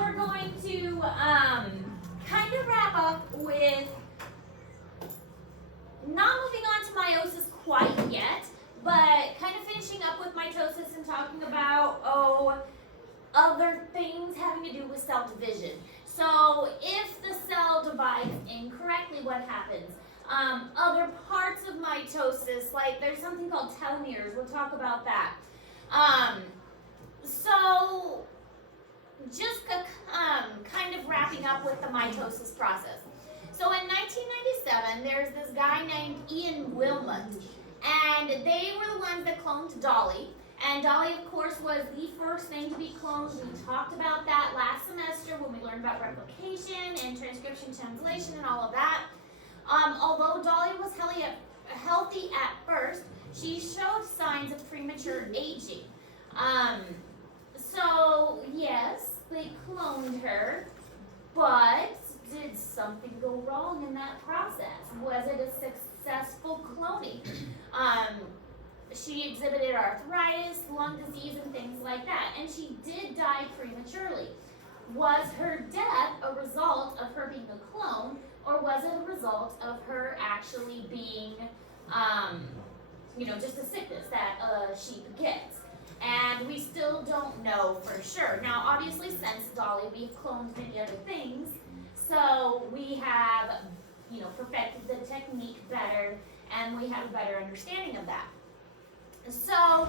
now we're going to kind of wrap up with not moving on to meiosis quite yet, but kind of finishing up with mitosis and talking about, other things having to do with cell division. So if the cell divides incorrectly, what happens? Other parts of mitosis, like there's something called telomeres. We'll talk about that. So just kind of wrapping up with the mitosis process. So in 1997, there's this guy named Ian Wilmot, and they were the ones that cloned Dolly. And Dolly, of course, was the first thing to be cloned. We talked about that last semester when we learned about replication and transcription translation and all of that. Although Dolly was healthy at first, she showed signs of premature aging. So, yes, they cloned her, but did something go wrong in that process? Was it a successful cloning? She exhibited arthritis, lung disease, and things like that, and she did die prematurely. Was her death a result of her being a clone, or was it a result of her actually being, just a sickness that a sheep gets? And we still don't know for sure. Now, obviously, since Dolly, we've cloned many other things, so we have, perfected the technique better, and we have a better understanding of that. So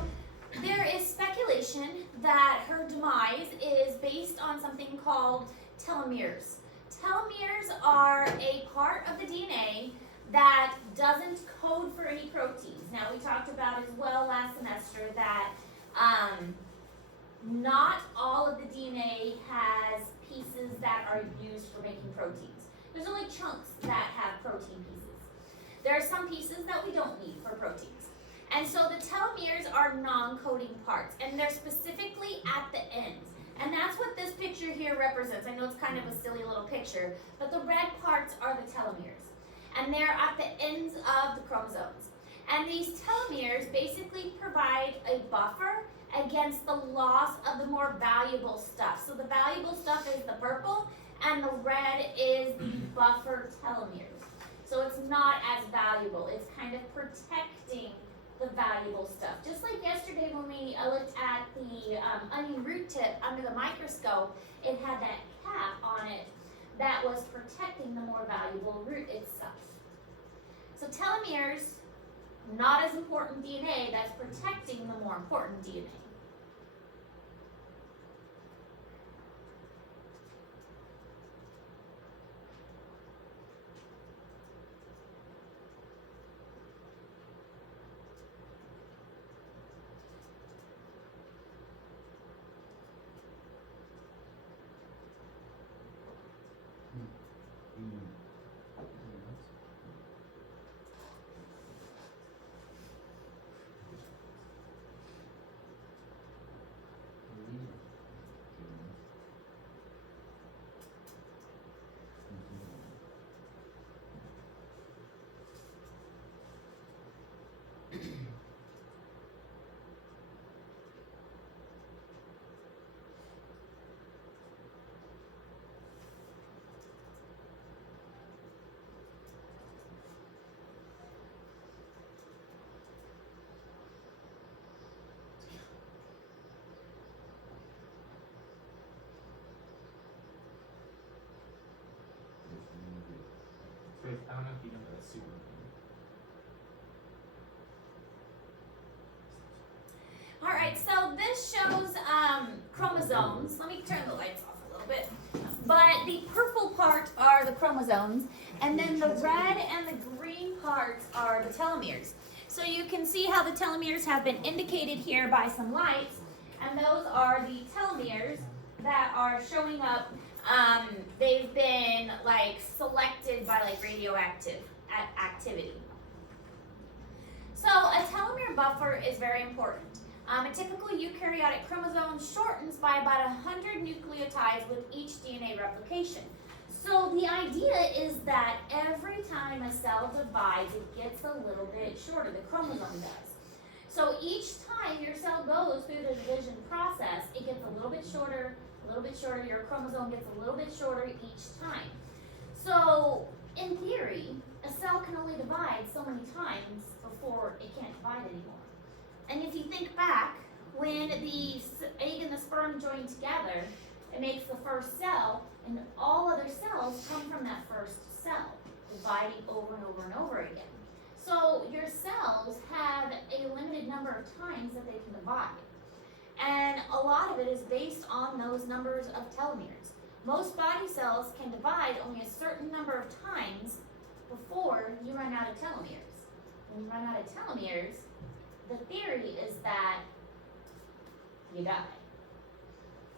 there is speculation that her demise is based on something called telomeres. Telomeres are a part of the DNA that doesn't code for any proteins. Now, we talked about as well last semester that not all of the DNA has pieces that are used for making proteins. There's only chunks that have protein pieces. There are some pieces that we don't need for proteins. And so the telomeres are non-coding parts, and they're specifically at the ends. And that's what this picture here represents. I know it's kind of a silly little picture, but the red parts are the telomeres. And they're at the ends of the chromosomes. And these telomeres basically provide a buffer against the loss of the more valuable stuff. So the valuable stuff is the purple, and the red is the buffer telomeres. So it's not as valuable. It's kind of protecting the valuable stuff. Just like yesterday when we looked at the onion root tip under the microscope, it had that cap on it that was protecting the more valuable root itself. So telomeres, not as important DNA, that's protecting the more important DNA. I don't know if you know that super. All right, so this shows chromosomes. Let me turn the lights off a little bit. But the purple part are the chromosomes, and then the red and the green parts are the telomeres. So you can see how the telomeres have been indicated here by some lights, and those are the telomeres that are showing up. They've been selected by radioactive activity. So a telomere buffer is very important. A typical eukaryotic chromosome shortens by about 100 nucleotides with each DNA replication. So the idea is that every time a cell divides, it gets a little bit shorter, the chromosome does. So each time your cell goes through the division process, it gets a little bit shorter, a little bit shorter. Your chromosome gets a little bit shorter each time. So, in theory, a cell can only divide so many times before it can't divide anymore. And if you think back, when the egg and the sperm join together, it makes the first cell, and all other cells come from that first cell, dividing over and over and over again. So your cells have a limited number of times that they can divide. And a lot of it is based on those numbers of telomeres. Most body cells can divide only a certain number of times before you run out of telomeres. When you run out of telomeres, the theory is that you die.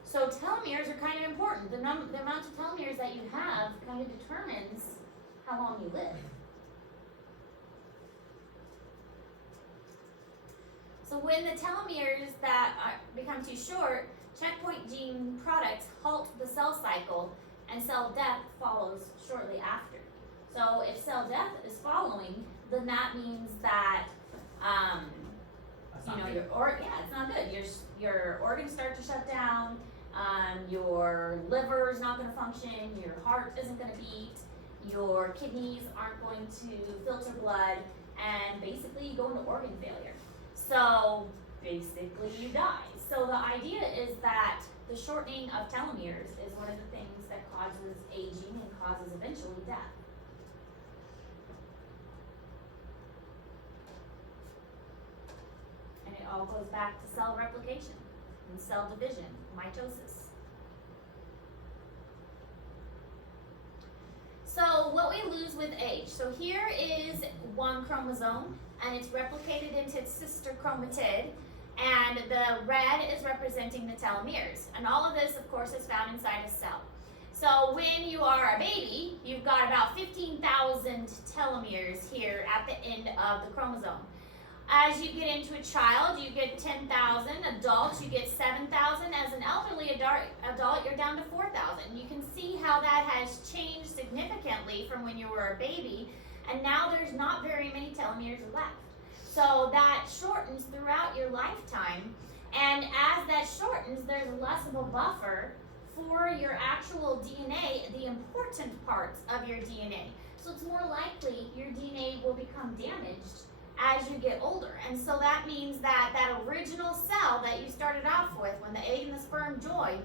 So telomeres are kind of important. The amount of telomeres that you have kind of determines how long you live. So when the telomeres that become too short, checkpoint gene products halt the cell cycle, and cell death follows shortly after. So if cell death is following, then that means that it's not good. Your organs start to shut down. Your liver is not going to function. Your heart isn't going to beat. Your kidneys aren't going to filter blood, and basically you go into organ failure. So basically you die. So the idea is that the shortening of telomeres is one of the things that causes aging and causes eventually death. And it all goes back to cell replication and cell division, mitosis. So what we lose with age. So here is one chromosome, and it's replicated into its sister chromatid, and the red is representing the telomeres. And all of this, of course, is found inside a cell. So when you are a baby, you've got about 15,000 telomeres here at the end of the chromosome. As you get into a child, you get 10,000. Adults, you get 7,000. As an elderly adult, you're down to 4,000. You can see how that has changed significantly from when you were a baby, and now there's not very many telomeres left. So that shortens throughout your lifetime, and as that shortens, there's less of a buffer for your actual DNA, the important parts of your DNA. So it's more likely your DNA will become damaged as you get older. And so that means that that original cell that you started off with, when the egg and the sperm join,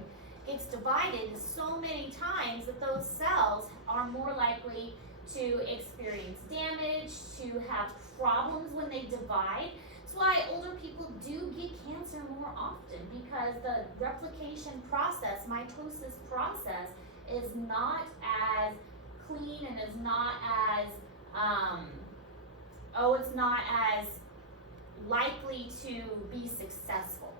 gets divided so many times that those cells are more likely to experience damage, to have problems when they divide. That's why older people do get cancer more often, because the replication process, mitosis process, is not as clean and is not as it's not as likely to be successful.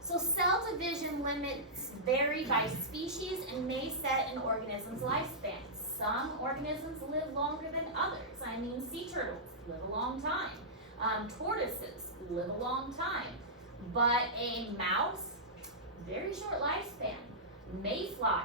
So cell division limits vary by species and may set an organism's lifespan. Some organisms live longer than others. I mean, sea turtles live a long time. Tortoises live a long time. But a mouse, very short lifespan. Mayflies,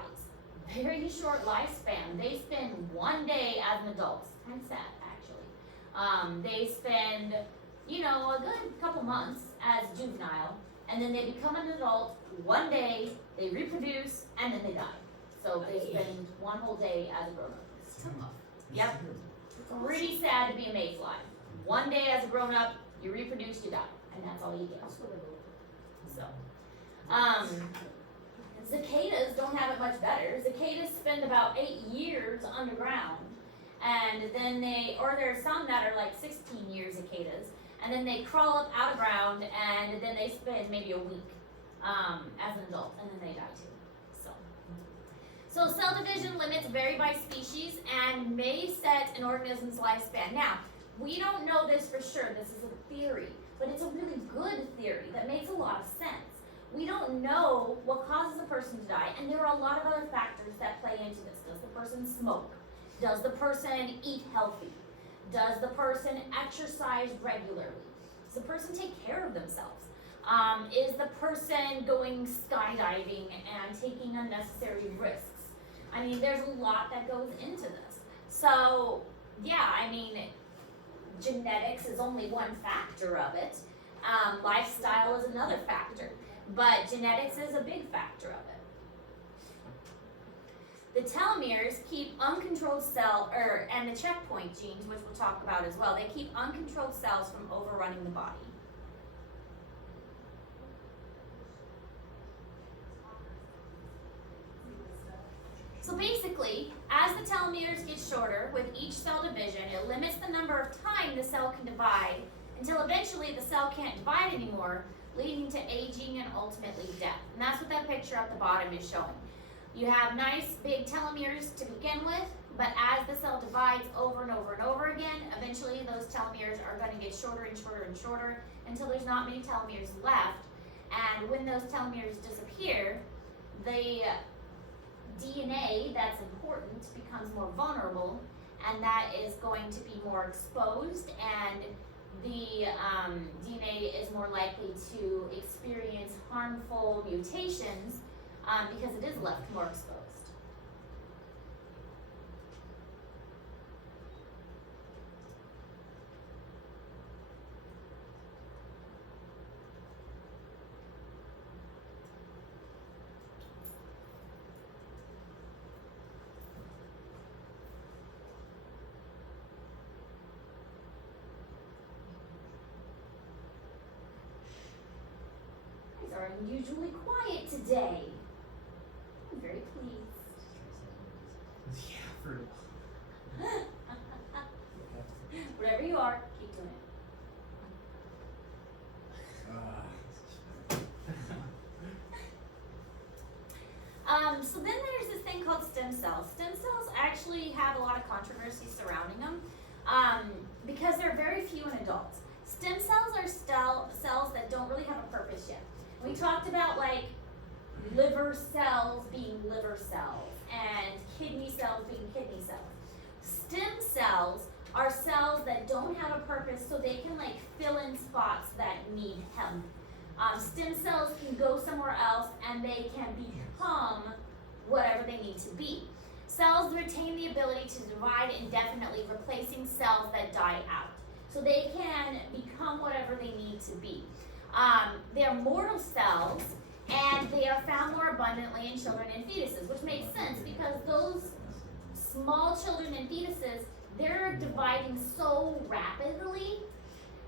very short lifespan. They spend one day as an adult. Kind of sad, actually. They spend, a good couple months as juvenile, and then they become an adult. One day, they reproduce, and then they die. So they spend one whole day as a grown-up. Yep. Pretty sad to be a mayfly. One day as a grown-up, you reproduce, you die, and that's all you get. So, cicadas don't have it much better. Cicadas spend about 8 years underground, and then there are some that are like 16 years cicadas, and then they crawl up out of ground, and then they spend maybe a week as an adult, and then they die too. So cell division limits vary by species and may set an organism's lifespan. Now, we don't know this for sure. This is a theory, but it's a really good theory that makes a lot of sense. We don't know what causes a person to die, and there are a lot of other factors that play into this. Does the person smoke? Does the person eat healthy? Does the person exercise regularly? Does the person take care of themselves? Is the person going skydiving and taking unnecessary risks? I mean, there's a lot that goes into this. So, genetics is only one factor of it. Lifestyle is another factor. but genetics is a big factor of it. The telomeres keep uncontrolled and the checkpoint genes, which we'll talk about as well, they keep uncontrolled cells from overrunning the body. So basically, as the telomeres get shorter with each cell division, it limits the number of time the cell can divide until eventually the cell can't divide anymore, leading to aging and ultimately death. And that's what that picture at the bottom is showing. You have nice big telomeres to begin with, but as the cell divides over and over and over again, eventually those telomeres are going to get shorter and shorter and shorter until there's not many telomeres left. And when those telomeres disappear, the DNA that's important becomes more vulnerable, and that is going to be more exposed, and the DNA is more likely to experience harmful mutations because it is left more exposed. You guys are unusually quiet today. I'm very pleased. Yeah, for Whatever you are, keep doing it. So then there's this thing called stem cells. Stem cells actually have a lot of controversy surrounding them because they're very few in adults. Stem cells are cells that don't really have a purpose yet. We talked about like liver cells being liver cells and kidney cells being kidney cells. Stem cells are cells that don't have a purpose, so they can like fill in spots that need help. Stem cells can go somewhere else and they can become whatever they need to be. Cells retain the ability to divide indefinitely, replacing cells that die out. So they can become whatever they need to be. They're mortal cells, and they are found more abundantly in children and fetuses, which makes sense because those small children and fetuses, they're dividing so rapidly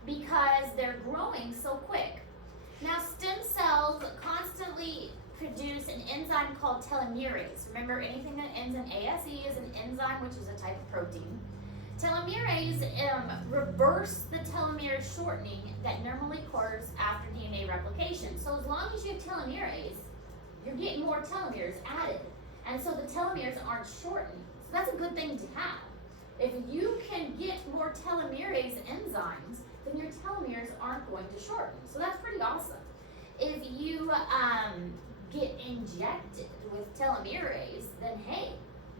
because they're growing so quick. Now, stem cells constantly produce an enzyme called telomerase. Remember, anything that ends in ASE is an enzyme, which is a type of protein. Telomerase reverse the telomere shortening that normally occurs after DNA replication. So as long as you have telomerase, you're getting more telomeres added. And so the telomeres aren't shortened. So that's a good thing to have. If you can get more telomerase enzymes, then your telomeres aren't going to shorten. So that's pretty awesome. If you get injected with telomerase, then hey,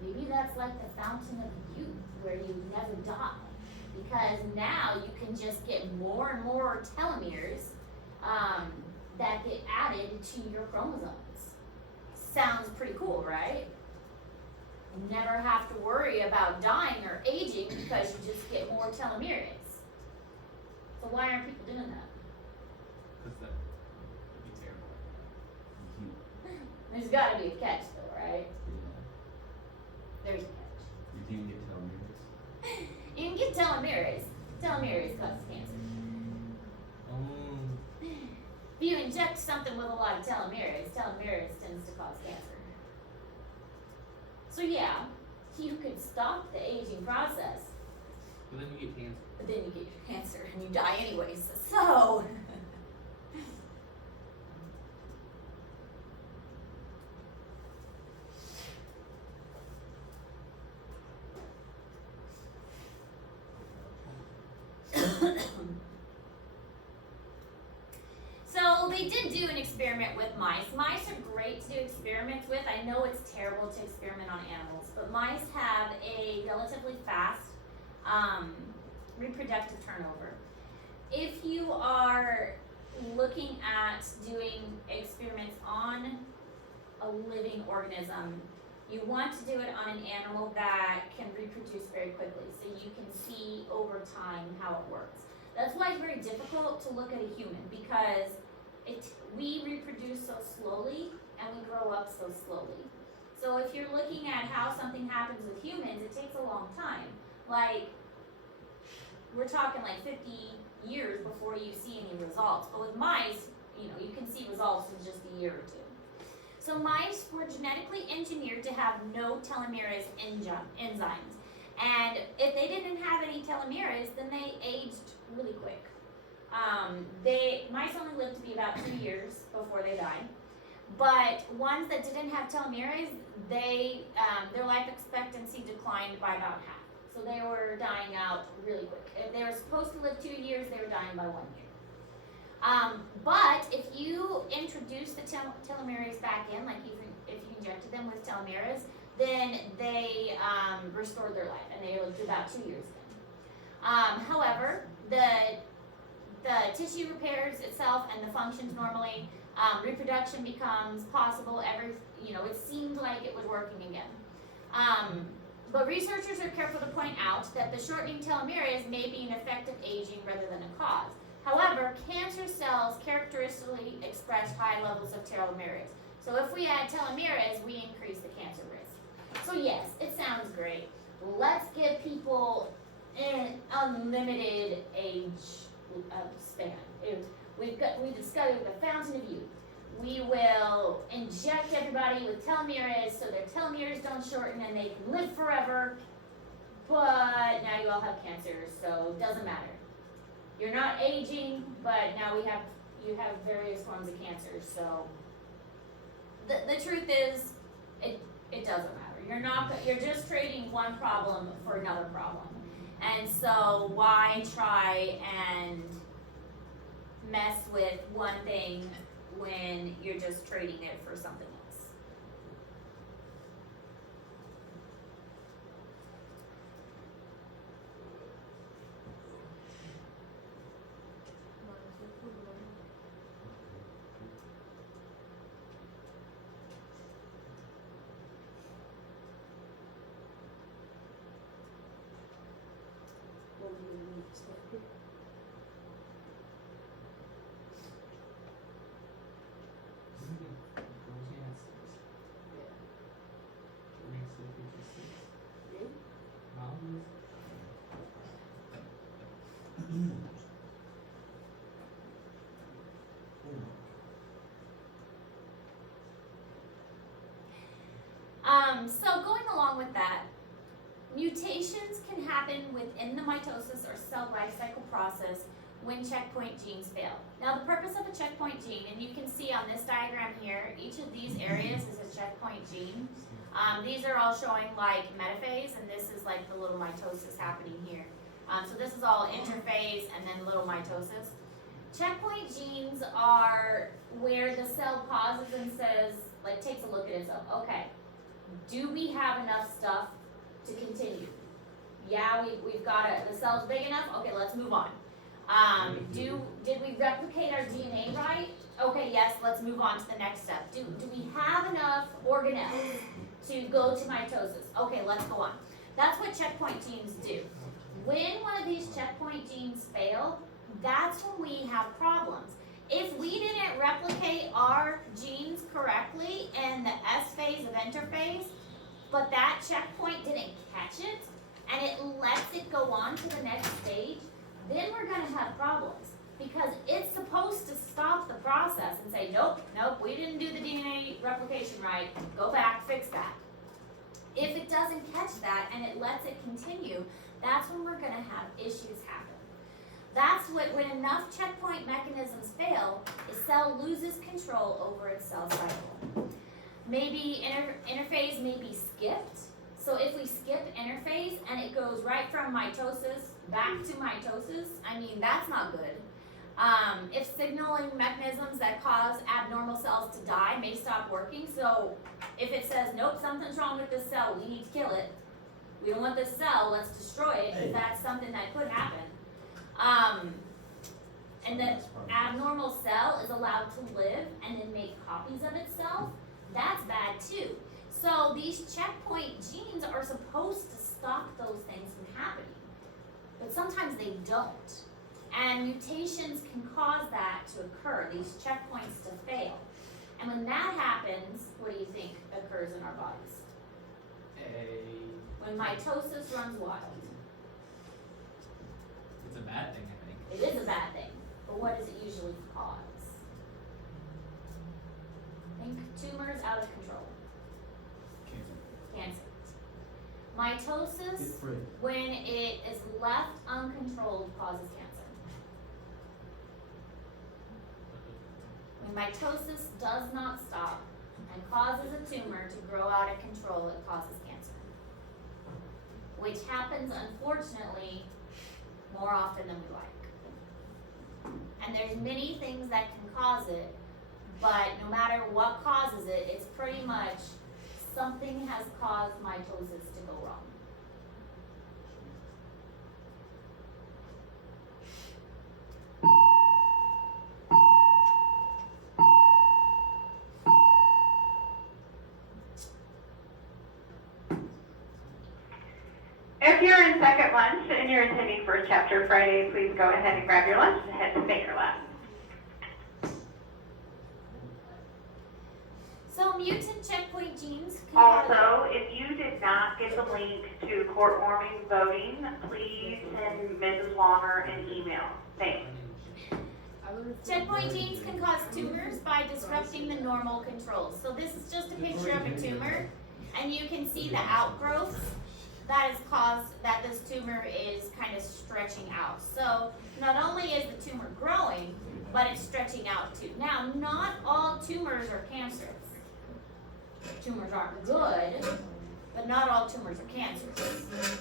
maybe that's like the fountain of youth where you never die. Because now you can just get more and more telomeres that get added to your chromosomes. Sounds pretty cool, right? You never have to worry about dying or aging because you just get more telomerase. So why aren't people doing that? Because that would be terrible. There's gotta be a catch though, right? Yeah. There's a catch. You can get telomeres. You can get telomerase. Telomerase causes cancer. If you inject something with a lot of telomerase tends to cause cancer. So yeah, you could stop the aging process, But then you get cancer. but then you get your cancer and you die anyways. So So they did do an experiment with mice. Mice are great to do experiments with. I know it's terrible to experiment on animals, but mice have a relatively fast reproductive turnover. If you are looking at doing experiments on a living organism, you want to do it on an animal that can reproduce very quickly so you can see over time how it works. That's why it's very difficult to look at a human because we we reproduce so slowly and we grow up so slowly. So if you're looking at how something happens with humans, it takes a long time. Like, we're talking like 50 years before you see any results. But with mice, you know, you can see results in just a year or two. So mice were genetically engineered to have no telomerase enzymes. And if they didn't have any telomerase, then they aged really quick. Mice only lived to be about 2 years before they died. But ones that didn't have telomerase, their life expectancy declined by about half. So they were dying out really quick. If they were supposed to live 2 years, they were dying by 1 year. But if you introduce the telomerase back in, like if you injected them with telomerase, then they restored their life, and they lived about 2 years then. However, the tissue repairs itself and the functions normally. Reproduction becomes possible. It seemed like it was working again. But researchers are careful to point out that the shortening telomerase may be an effect of aging rather than a cause. However, cancer cells characteristically express high levels of telomerase. So if we add telomerase, we increase the cancer risk. So yes, it sounds great. Let's give people an unlimited age span. We discovered the fountain of youth. We will inject everybody with telomerase so their telomeres don't shorten and they can live forever. But now you all have cancer, so it doesn't matter. You're not aging, but now you have various forms of cancer. So the truth is, it doesn't matter. You're just trading one problem for another problem. And so why try and mess with one thing when you're just trading it for something else? So going along with that, mutations can happen within the mitosis or cell life cycle process when checkpoint genes fail. Now the purpose of a checkpoint gene, and you can see on this diagram here, each of these areas is a checkpoint gene. These are all showing like metaphase, and this is like the little mitosis happening here. So this is all interphase and then little mitosis. Checkpoint genes are where the cell pauses and says, like takes a look at itself. Okay, do we have enough stuff to continue? Yeah, we've got it. The cell's big enough. Okay, let's move on. Did we replicate our DNA right? Okay, yes, let's move on to the next step. Do we have enough organelles to go to mitosis? Okay, let's go on. That's what checkpoint genes do. When one of these checkpoint genes fail, that's when we have problems. If we didn't replicate our genes correctly in the S phase of interphase, but that checkpoint didn't catch it, and it lets it go on to the next stage, then we're going to have problems. Because it's supposed to stop the process and say, nope, we didn't do the DNA replication right, go back, fix that. If it doesn't catch that and it lets it continue, that's when we're going to have issues happen. That's when enough checkpoint mechanisms fail, the cell loses control over its cell cycle. Maybe interphase may be skipped. So if we skip interphase and it goes right from mitosis back to mitosis, I mean, that's not good. If signaling mechanisms that cause abnormal cells to die may stop working, so if it says, nope, something's wrong with this cell, we need to kill it. We don't want this cell, let's destroy it, because that's something that could happen. And the abnormal cell is allowed to live and then make copies of itself. That's bad too. So these checkpoint genes are supposed to stop those things from happening, but sometimes they don't. And mutations can cause that to occur, these checkpoints to fail. And when that happens, what do you think occurs in our bodies? When mitosis runs wild. It's a bad thing, I think. It is a bad thing, but what does it usually cause? Think tumors out of control. Cancer. Mitosis, when it is left uncontrolled, causes cancer. When mitosis does not stop and causes a tumor to grow out of control, it causes cancer. Which happens, unfortunately, more often than we like. And there's many things that can cause it, but no matter what causes it, it's pretty much something has caused mitosis to go wrong. If you're in second lunch and you're attending First Chapter Friday, please go ahead and grab your lunch and head to Baker Lab. So mutant checkpoint genes can cause Also, if you did not get the link to court-warming voting, please send Mrs. Longer an email. Thanks. checkpoint genes can cause tumors by disrupting the normal controls. So this is just a picture of a tumor, and you can see the outgrowth that is caused, that this tumor is kind of stretching out. So not only is the tumor growing, but it's stretching out too. Now, not all tumors are cancerous. Tumors aren't good, but not all tumors are cancerous.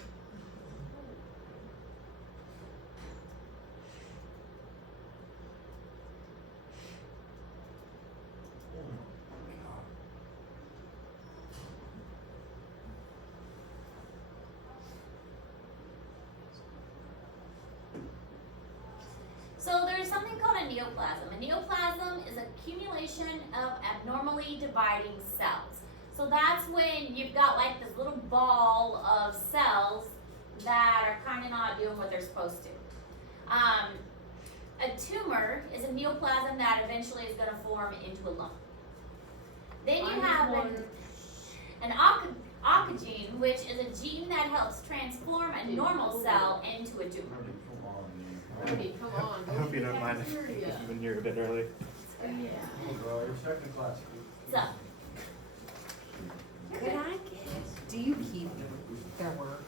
So there's something called a neoplasm. A neoplasm is accumulation of abnormally dividing cells. So that's when you've got like this little ball of cells that are kind of not doing what they're supposed to. A tumor is a neoplasm that eventually is going to form into a lump. Then you have an oncogene, which is a gene that helps transform a normal cell into a tumor. Hey, come on. I hope you don't mind if I've been here a bit early. You're second class. So, Could I get, do you keep their work?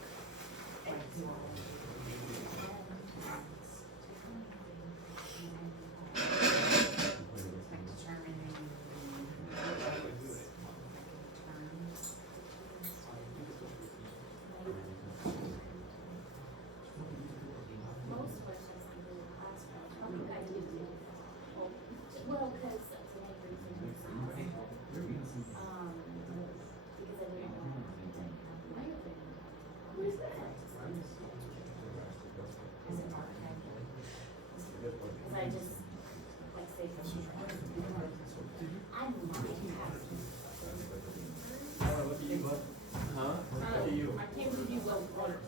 most questions I do in classroom, I think I do. Well, because to make reasons, because I didn't know. Because I just, like, say, I'm not Look at you, bud. Huh? Look at you. I can't believe you wrote water.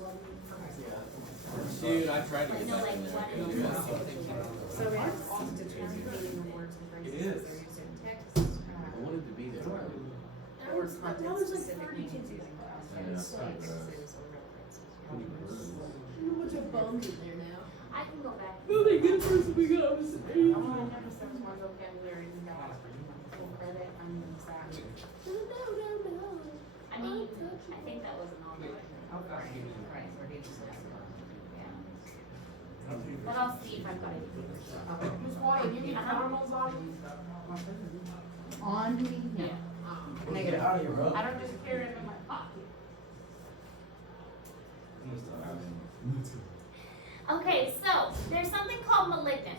Dude, I tried to I get know, back like, in there. what It is was it? So it is also determining the words and phrases It is. that are used in text. I wanted to be there. Or content specific meanings using context, phrases, or references. What's a bone in there now? I can go back. Really good person we got was Oh, I never said more vocabulary than that. Full credit, that. I mean, I think that wasn't all there. Oh, right, so he just says. But I'll see if I've got it. Miss Water, you need caramels on? On me? Yeah. Negative. Out of your road. I don't just carry it in my pocket. Okay, so there's something called malignant.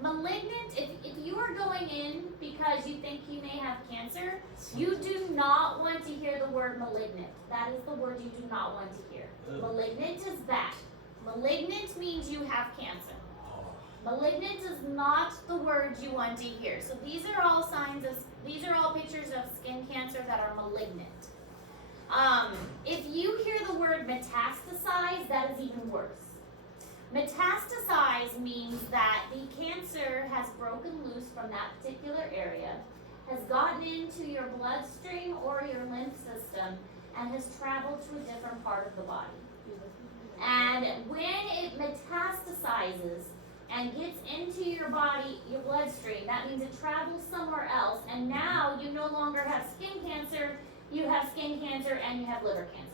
Malignant, if you are going in because you think you may have cancer, you do not want to hear the word malignant. That is the word you do not want to hear. Malignant is bad. Malignant means you have cancer. Malignant is not the word you want to hear. So these are all these are all pictures of skin cancer that are malignant. If you hear the word metastasize, that is even worse. Metastasize means that the cancer has broken loose from that particular area, has gotten into your bloodstream or your lymph system, and has traveled to a different part of the body. And when it metastasizes and gets into your body, your bloodstream, that means it travels somewhere else, and now you no longer have skin cancer, you have skin cancer, and you have liver cancer.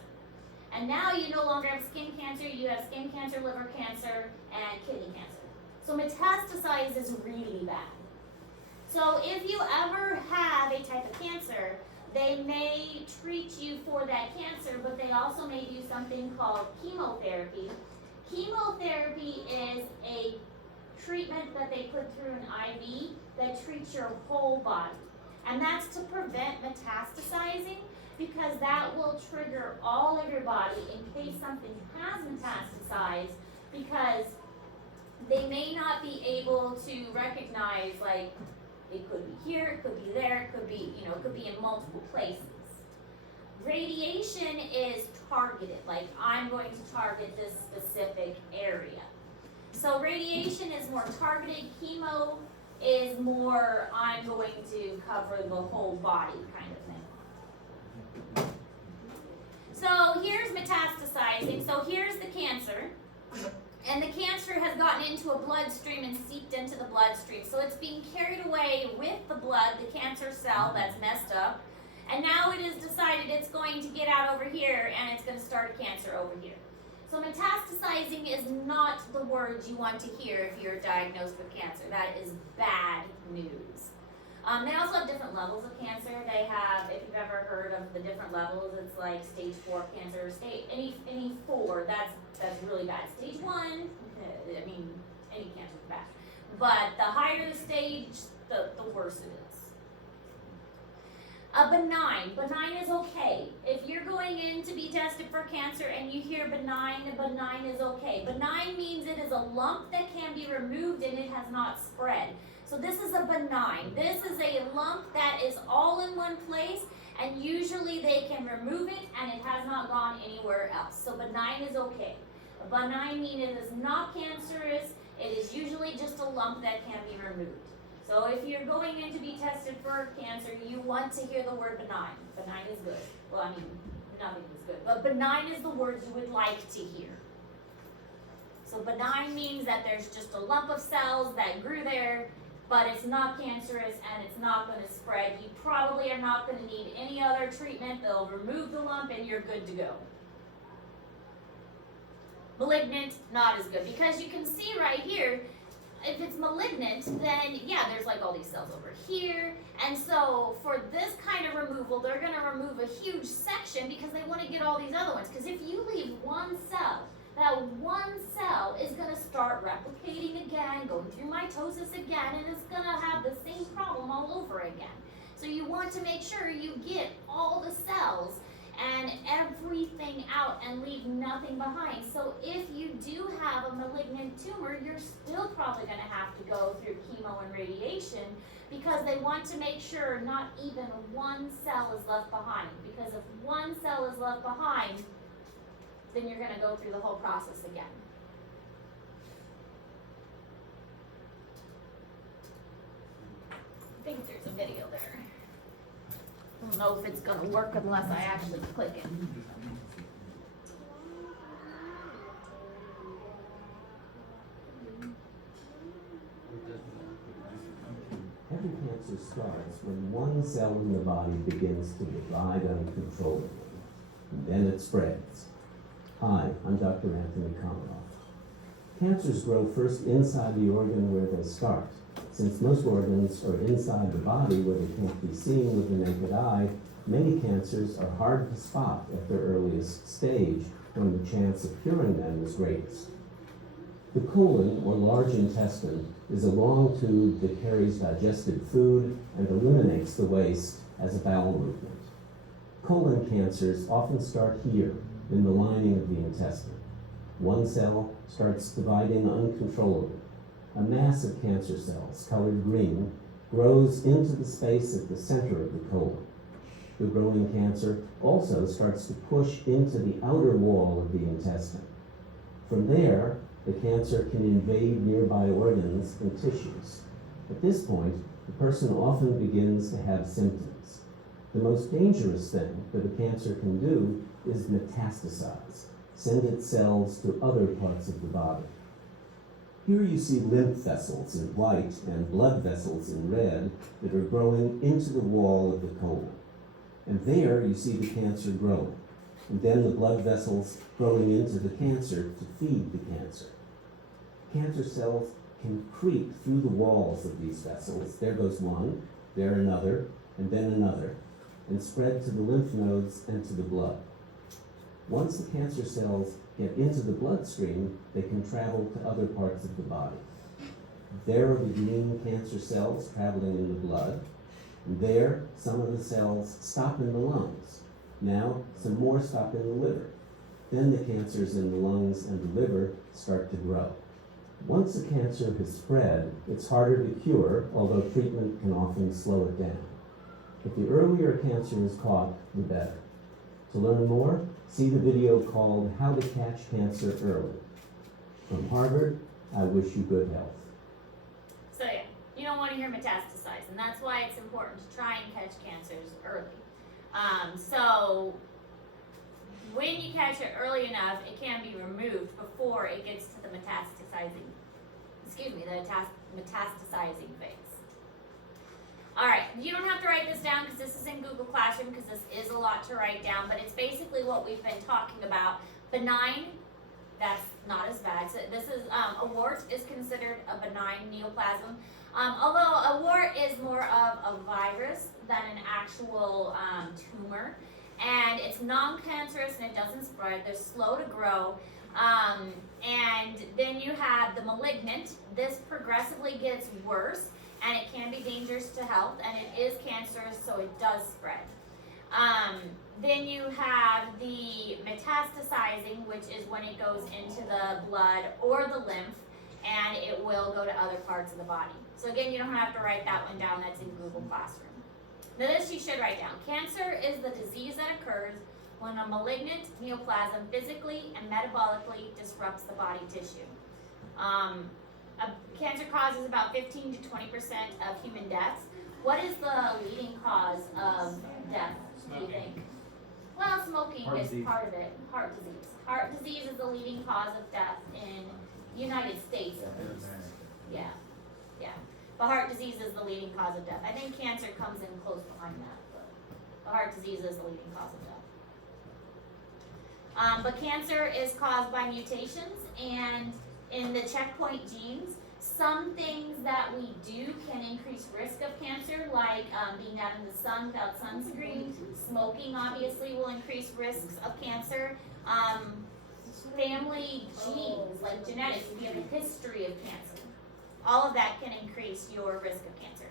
And now you no longer have skin cancer, you have skin cancer, liver cancer, and kidney cancer. So metastasize is really bad. So if you ever have a type of cancer, they may treat you for that cancer, but they also may do something called chemotherapy. Chemotherapy is a treatment that they put through an IV that treats your whole body. And that's to prevent metastasizing, because that will trigger all of your body in case something has metastasized, because they may not be able to recognize, like, it could be here, it could be there, it could be, it could be in multiple places. Radiation is targeted, like I'm going to target this specific area. So radiation is more targeted, chemo is more, I'm going to cover the whole body kind of thing. So here's metastasizing, so here's the cancer. And the cancer has gotten into a bloodstream and seeped into the bloodstream. So it's being carried away with the blood, the cancer cell that's messed up. And now it has decided it's going to get out over here and it's going to start a cancer over here. So metastasizing is not the words you want to hear if you're diagnosed with cancer. That is bad news. They also have different levels of cancer. They have, if you've ever heard of the different levels, it's like stage 4 cancer, any 4, that's really bad. Stage 1, any cancer is bad. But the higher the stage, the worse it is. Benign is okay. If you're going in to be tested for cancer and you hear benign is okay. Benign means it is a lump that can be removed and it has not spread. So this is a benign. This is a lump that is all in one place, and usually they can remove it and it has not gone anywhere else. So benign is okay. A benign means it is not cancerous. It is usually just a lump that can be removed. So if you're going in to be tested for cancer, you want to hear the word benign. Benign is good. Well, nothing is good, but benign is the word you would like to hear. So benign means that there's just a lump of cells that grew there, but it's not cancerous and it's not going to spread. You probably are not going to need any other treatment. They'll remove the lump and you're good to go. Malignant, not as good, because you can see right here, if it's malignant, then yeah, there's like all these cells over here. And so for this kind of removal, they're going to remove a huge section because they want to get all these other ones. Because if you leave one cell, that one cell is going to start replicating again, going through mitosis again, and it's going to have the same problem all over again. So you want to make sure you get all the cells and everything out and leave nothing behind. So if you do have a malignant tumor, you're still probably going to have to go through chemo and radiation, because they want to make sure not even one cell is left behind. Because if one cell is left behind, then you're going to go through the whole process again. I think there's a video there. I don't know if it's going to work unless I actually click it. Every cancer starts when one cell in the body begins to divide uncontrollably, and then it spreads. Hi, I'm Dr. Anthony Komaroff. Cancers grow first inside the organ where they start. Since most organs are inside the body where they can't be seen with the naked eye, many cancers are hard to spot at their earliest stage, when the chance of curing them is greatest. The colon, or large intestine, is a long tube that carries digested food and eliminates the waste as a bowel movement. Colon cancers often start here, in the lining of the intestine. One cell starts dividing uncontrollably. A mass of cancer cells, colored green, grows into the space at the center of the colon. The growing cancer also starts to push into the outer wall of the intestine. From there, the cancer can invade nearby organs and tissues. At this point, the person often begins to have symptoms. The most dangerous thing that a cancer can do is metastasize, send its cells to other parts of the body. Here you see lymph vessels in white and blood vessels in red that are growing into the wall of the colon. And there you see the cancer growing, and then the blood vessels growing into the cancer to feed the cancer. Cancer cells can creep through the walls of these vessels. There goes one, there another, and then another, and spread to the lymph nodes and to the blood. Once the cancer cells get into the bloodstream, they can travel to other parts of the body. There are the green cancer cells traveling in the blood, and there some of the cells stop in the lungs. Now some more stop in the liver. Then the cancers in the lungs and the liver start to grow. Once the cancer has spread, it's harder to cure, although treatment can often slow it down. But the earlier cancer is caught, the better. To learn more, see the video called How to Catch Cancer Early. From Harvard, I wish you good health. So yeah, you don't want to hear metastasize, and that's why it's important to try and catch cancers early. So when you catch it early enough, it can be removed before it gets to the metastasizing phase. Alright, you don't have to write this down because this is in Google Classroom, because this is a lot to write down, but it's basically what we've been talking about. Benign, that's not as bad. So this is, a wart is considered a benign neoplasm. Although a wart is more of a virus than an actual tumor. And it's non-cancerous and it doesn't spread. They're slow to grow. And then you have the malignant. This progressively gets worse, and it can be dangerous to health, and it is cancerous, so it does spread. Then you have the metastasizing, which is when it goes into the blood or the lymph, and it will go to other parts of the body. So again, you don't have to write that one down. That's in Google Classroom. Now this you should write down. Cancer is the disease that occurs when a malignant neoplasm physically and metabolically disrupts the body tissue. Cancer causes about 15 to 20% of human deaths. What is the leading cause of death, do you think? Well, smoking Heart is disease. part of it. Heart disease. Heart disease is the leading cause of death in the United States at least. Yeah, yeah. But heart disease is the leading cause of death. I think cancer comes in close behind that, but the heart disease is the leading cause of death. But cancer is caused by mutations, and in the checkpoint genes, some things that we do can increase risk of cancer, like being out in the sun without sunscreen. Smoking obviously will increase risks of cancer. Family genes, like genetics, if you have a history of cancer, all of that can increase your risk of cancer.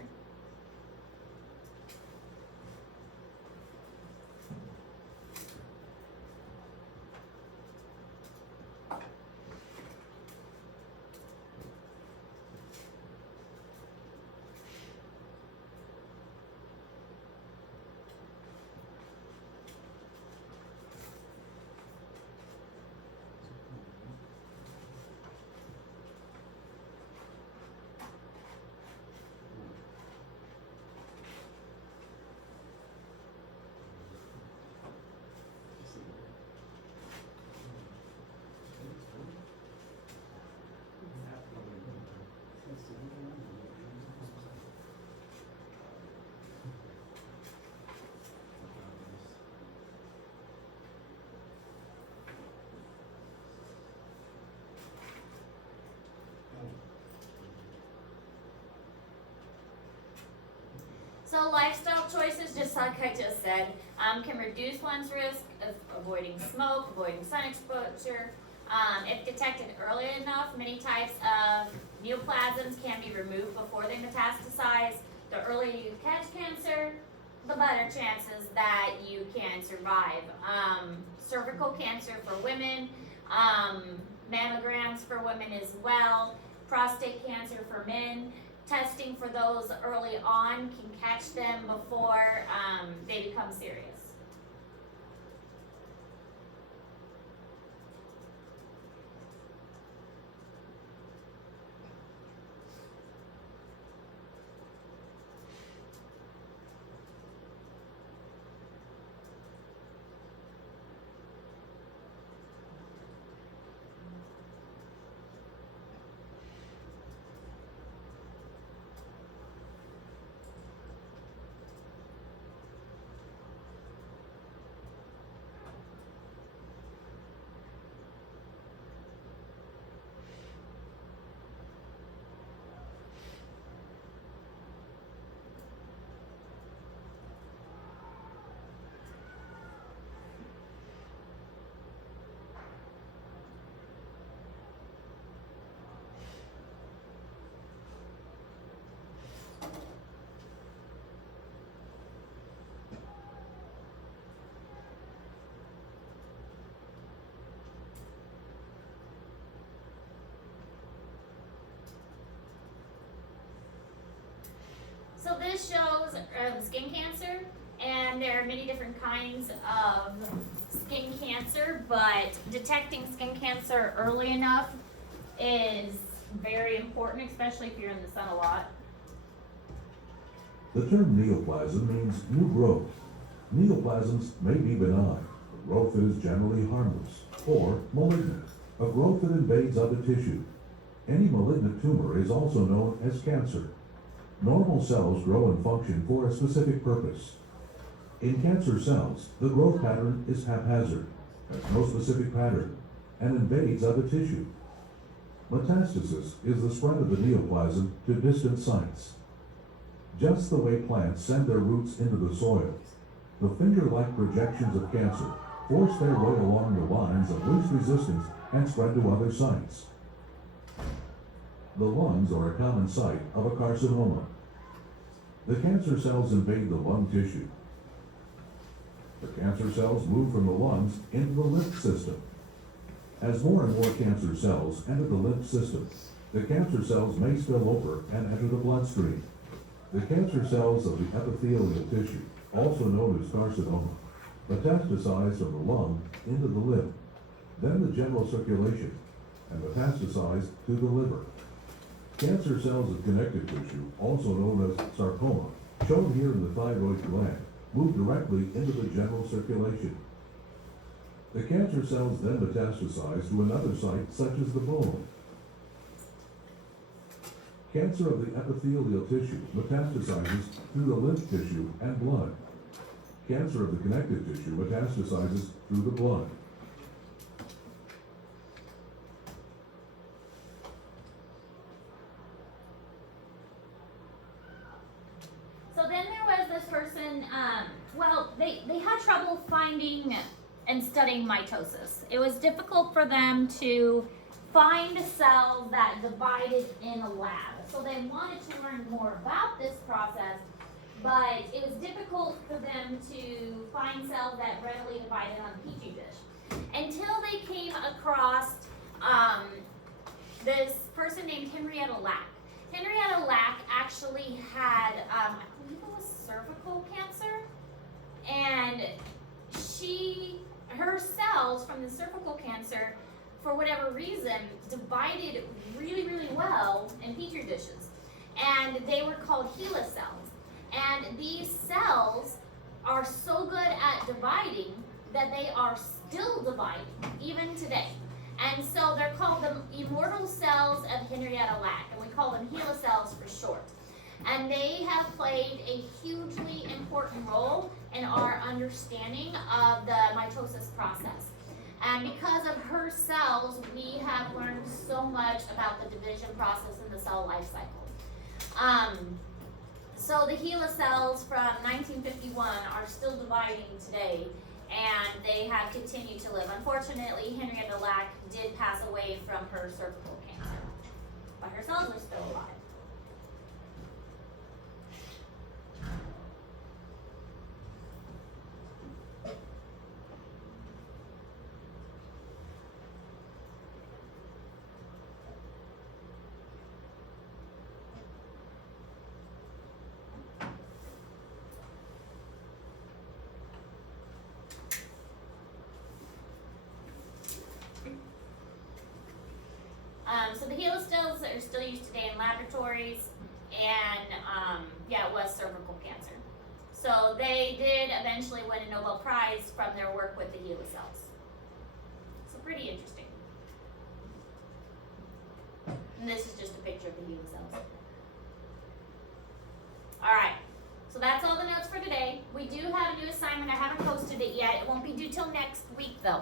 So lifestyle choices, just like I just said, can reduce one's risk of avoiding smoke, avoiding sun exposure. If detected early enough, many types of neoplasms can be removed before they metastasize. The earlier you catch cancer, the better chances that you can survive. Cervical cancer for women, mammograms for women as well, prostate cancer for men. Testing for those early on can catch them before they become serious. So this shows skin cancer, and there are many different kinds of skin cancer, but detecting skin cancer early enough is very important, especially if you're in the sun a lot. The term neoplasm means new growth. Neoplasms may be benign, a growth that is generally harmless, or malignant, a growth that invades other tissue. Any malignant tumor is also known as cancer. Normal cells grow and function for a specific purpose. In cancer cells, the growth pattern is haphazard, has no specific pattern, and invades other tissue. Metastasis is the spread of the neoplasm to distant sites. Just the way plants send their roots into the soil, the finger-like projections of cancer force their way along the lines of least resistance and spread to other sites. The lungs are a common site of a carcinoma. The cancer cells invade the lung tissue. The cancer cells move from the lungs into the lymph system. As more and more cancer cells enter the lymph system, the cancer cells may spill over and enter the bloodstream. The cancer cells of the epithelial tissue, also known as carcinoma, metastasize from the lung into the lymph, then the general circulation, and metastasize to the liver. Cancer cells of connective tissue, also known as sarcoma, shown here in the thyroid gland, move directly into the general circulation. The cancer cells then metastasize to another site, such as the bone. Cancer of the epithelial tissue metastasizes through the lymph tissue and blood. Cancer of the connective tissue metastasizes through the blood. So then there was this person, they had trouble finding and studying mitosis. It was difficult for them to find cells that divided in a lab. So they wanted to learn more about this process, but it was difficult for them to find cells that readily divided on a petri dish. Until they came across this person named Henrietta Lack. Henrietta Lack actually had, I believe it was cervical cancer, and her cells from the cervical cancer, for whatever reason, divided really, really well in petri dishes, and they were called HeLa cells. And these cells are so good at dividing that they are still dividing, even today. And so they're called the immortal cells of Henrietta Lack, and we call them HeLa cells for short. And they have played a hugely important role in our understanding of the mitosis process. And because of her cells, we have learned so much about the division process in the cell life cycle. So the HeLa cells from 1951 are still dividing today, and they have continued to live. Unfortunately, Henrietta Lack did pass away from her cervical cancer, but her cells are still alive. So the HeLa cells are still used today in laboratories, and it was cervical cancer. So they did eventually win a Nobel Prize from their work with the HeLa cells. So pretty interesting. And this is just a picture of the HeLa cells. All right, so that's all the notes for today. We do have a new assignment. I haven't posted it yet. It won't be due till next week, though.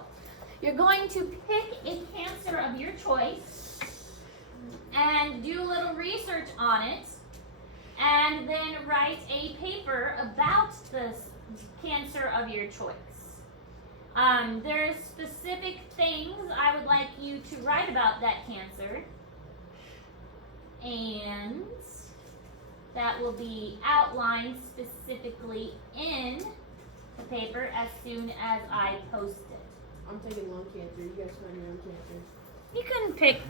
You're going to pick a cancer of your choice and do a little research on it, and then write a paper about this cancer of your choice. There's specific things I would like you to write about that cancer, and that will be outlined specifically in the paper as soon as I post it. I'm taking lung cancer. You guys find your own cancer. You can pick,